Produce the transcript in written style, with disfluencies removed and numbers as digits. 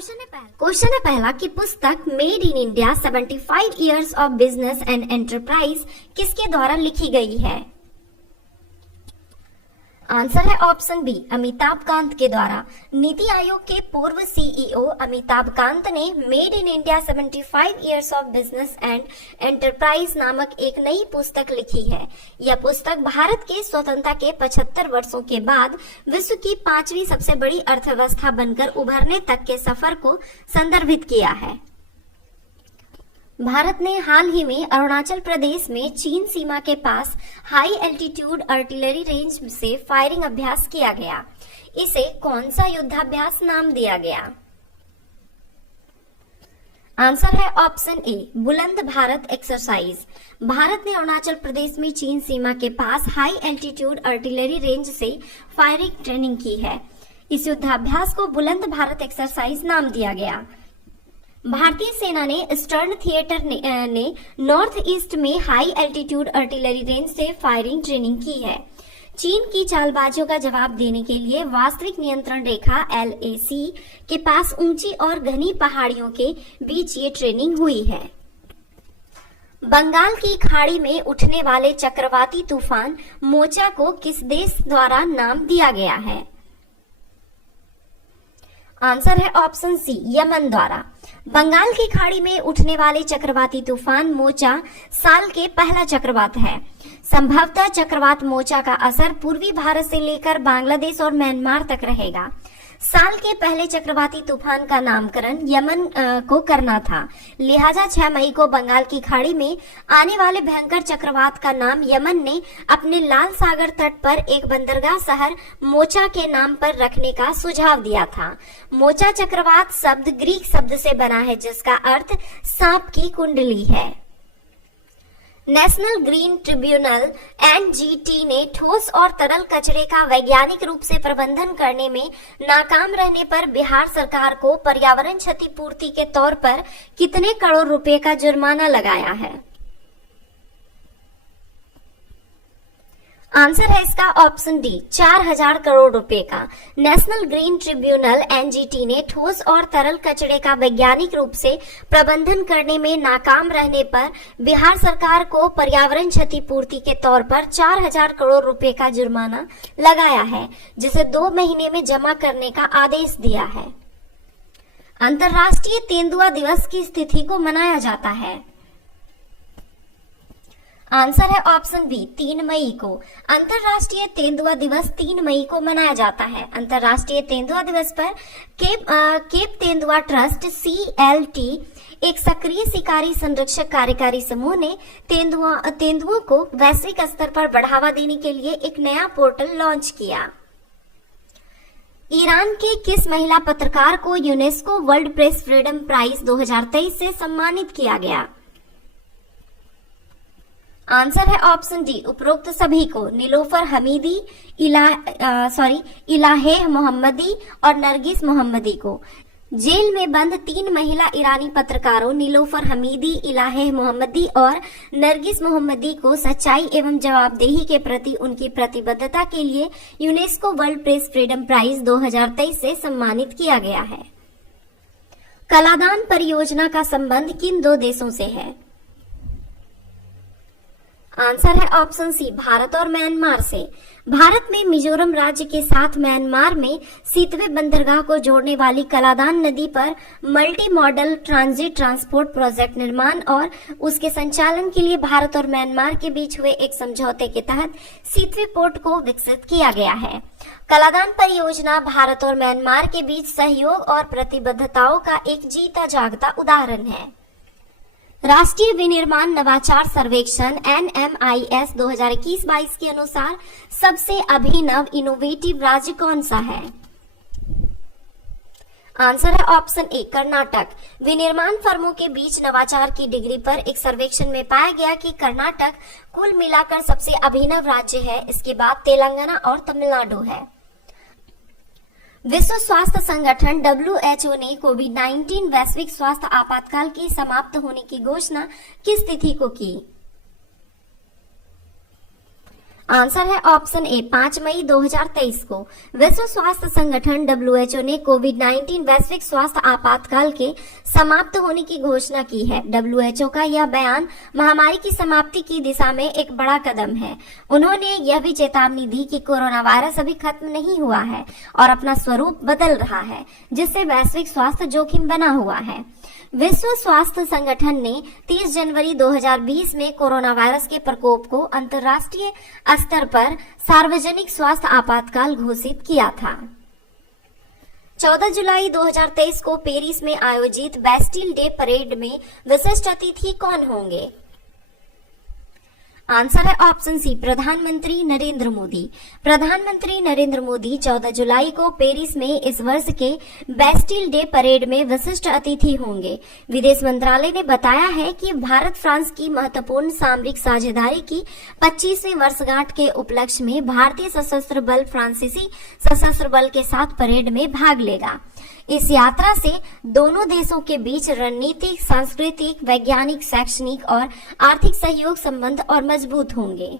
Question है पहला कि पुस्तक made in India 75 years of business and enterprise किसके द्वारा लिखी गई है? आंसर है ऑप्शन बी, अमिताभ कांत के द्वारा। नीति आयोग के पूर्व सीईओ अमिताभ कांत ने made in India 75 years of business and enterprise नामक एक नई पुस्तक लिखी है। यह पुस्तक भारत के स्वतंत्रता के 75 वर्षों के बाद विश्व की 5वीं सबसे बड़ी अर्थव्यवस्था बनकर उभरने तक के सफर को संदर्भित किया है। भारत ने हाल ही में अरुणाचल प्रदेश में चीन सीमा के पास हाई एल्टीट्यूड आर्टिलरी रेंज से फायरिंग अभ्यास किया गया। इसे कौन सा युद्धाभ्यास नाम दिया गया? आंसर है ऑप्शन ए, बुलंद भारत एक्सरसाइज। भारत ने अरुणाचल प्रदेश में चीन सीमा के पास हाई एल्टीट्यूड आर्टिलरी रेंज से फायरिंग ट्रेनिंग की है। इस युद्धाभ्यास को बुलंद भारत एक्सरसाइज नाम दिया गया। भारतीय सेना ने ईस्टर्न थिएटर ने नॉर्थ ईस्ट में हाई एल्टीट्यूड आर्टिलरी रेंज से फायरिंग ट्रेनिंग की है। चीन की चालबाजियों का जवाब देने के लिए वास्तविक नियंत्रण रेखा LAC के पास ऊंची और घनी पहाड़ियों के बीच ये ट्रेनिंग हुई है। बंगाल की खाड़ी में उठने वाले चक्रवाती तूफान मोचा को किस देश द्वारा नाम दिया गया है? आंसर है ऑप्शन सी, यमन द्वारा। बंगाल की खाड़ी में उठने वाले चक्रवाती तूफान मोचा साल के पहला चक्रवात है। संभवतः चक्रवात मोचा का असर पूर्वी भारत से लेकर बांग्लादेश और म्यांमार तक रहेगा। साल के पहले चक्रवाती तूफान का नामकरण यमन को करना था, लिहाजा 6 मई को बंगाल की खाड़ी में आने वाले भयंकर चक्रवात का नाम यमन ने अपने लाल सागर तट पर एक बंदरगाह शहर मोचा के नाम पर रखने का सुझाव दिया था। मोचा चक्रवात शब्द ग्रीक शब्द से बना है जिसका अर्थ सांप की कुंडली है। नेशनल ग्रीन ट्रिब्यूनल NGT ने ठोस और तरल कचरे का वैज्ञानिक रूप से प्रबंधन करने में नाकाम रहने पर बिहार सरकार को पर्यावरण क्षतिपूर्ति के तौर पर कितने करोड़ रुपए का जुर्माना लगाया है? आंसर है इसका ऑप्शन डी, 4000 करोड़ रुपए का। नेशनल ग्रीन ट्रिब्यूनल NGT ने ठोस और तरल कचरे का वैज्ञानिक रूप से प्रबंधन करने में नाकाम रहने पर बिहार सरकार को पर्यावरण क्षतिपूर्ति के तौर पर 4000 करोड़ रुपए का जुर्माना लगाया है, जिसे 2 महीने में जमा करने का आदेश दिया है। अंतर्राष्ट्रीय तेंदुआ दिवस किस तिथि को मनाया जाता है? आंसर है ऑप्शन बी, 3 मई को। अंतर्राष्ट्रीय तेंदुआ दिवस 3 मई को मनाया जाता है। अंतर्राष्ट्रीय तेंदुआ दिवस पर केप तेंदुआ ट्रस्ट CLT एक सक्रिय शिकारी संरक्षक कार्यकारी समूह ने तेंदुओं को वैश्विक स्तर पर बढ़ावा देने के लिए एक नया पोर्टल लॉन्च किया। ईरान के किस महिला पत्रकार को UNESCO World Press Freedom Prize 2023 से सम्मानित किया गया? आंसर है ऑप्शन डी, उपरोक्त सभी को। नीलोफर हमीदी, इलाहे मोहम्मदी और नरगिस मोहम्मदी को। जेल में बंद 3 महिला ईरानी पत्रकारों नीलोफर हमीदी, इलाहे मोहम्मदी और नरगिस मोहम्मदी को सच्चाई एवं जवाबदेही के प्रति उनकी प्रतिबद्धता के लिए UNESCO World Press Freedom Prize 2023 से सम्मानित किया गया है। कलादान परियोजना का संबंध किन 2 देशों से है? आंसर है ऑप्शन सी, भारत और म्यांमार से। भारत में मिजोरम राज्य के साथ म्यांमार में सीतवे बंदरगाह को जोड़ने वाली कलादान नदी पर multi modal transit transport project निर्माण और उसके संचालन के लिए भारत और म्यांमार के बीच हुए एक समझौते के तहत सीतवे पोर्ट को विकसित किया गया है। कलादान परियोजना भारत और म्यांमार के बीच सहयोग और प्रतिबद्धताओं का एक जीता जागता उदाहरण है। राष्ट्रीय विनिर्माण नवाचार सर्वेक्षण NMIS 2021-22 के अनुसार सबसे अभिनव इनोवेटिव राज्य कौन सा है? आंसर है ऑप्शन ए, कर्नाटक। विनिर्माण फर्मों के बीच नवाचार की डिग्री पर एक सर्वेक्षण में पाया गया कि कर्नाटक कुल मिलाकर सबसे अभिनव राज्य है। इसके बाद तेलंगाना और तमिलनाडु है। विश्व स्वास्थ्य संगठन WHO ने कोविड-19 वैश्विक स्वास्थ्य आपातकाल के समाप्त होने की घोषणा किस तिथि को की? आंसर है ऑप्शन ए 5 मई 2023 को विश्व स्वास्थ्य संगठन WHO ने कोविड-19 वैश्विक स्वास्थ्य आपातकाल के समाप्त होने की घोषणा की है। WHO का यह बयान महामारी की समाप्ति की दिशा में एक बड़ा कदम है। उन्होंने यह भी चेतावनी दी कि कोरोना वायरस अभी खत्म नहीं हुआ है और अपना स्वरूप बदल रहा है, जिससे वैश्विक स्वास्थ्य जोखिम बना हुआ है। विश्व स्वास्थ्य संगठन ने 30 जनवरी 2020 में कोरोना वायरस के प्रकोप को अंतर्राष्ट्रीय स्तर पर सार्वजनिक स्वास्थ्य आपातकाल घोषित किया था। 14 जुलाई 2023 को पेरिस में आयोजित बेस्टिल डे परेड में विशिष्ट अतिथि कौन होंगे? आंसर है ऑप्शन सी प्रधानमंत्री नरेंद्र मोदी। प्रधानमंत्री नरेंद्र मोदी 14 जुलाई को पेरिस में इस वर्ष के बेस्टिल डे परेड में विशिष्ट अतिथि होंगे। विदेश मंत्रालय ने बताया है कि भारत फ्रांस की महत्वपूर्ण सामरिक साझेदारी की 25वीं वर्षगांठ के उपलक्ष्य में भारतीय सशस्त्र बल फ्रांसीसी सशस्त्र बल के साथ परेड में भाग लेगा। इस यात्रा से दोनों देशों के बीच रणनीतिक, सांस्कृतिक, वैज्ञानिक, शैक्षणिक और आर्थिक सहयोग संबंध और मजबूत होंगे।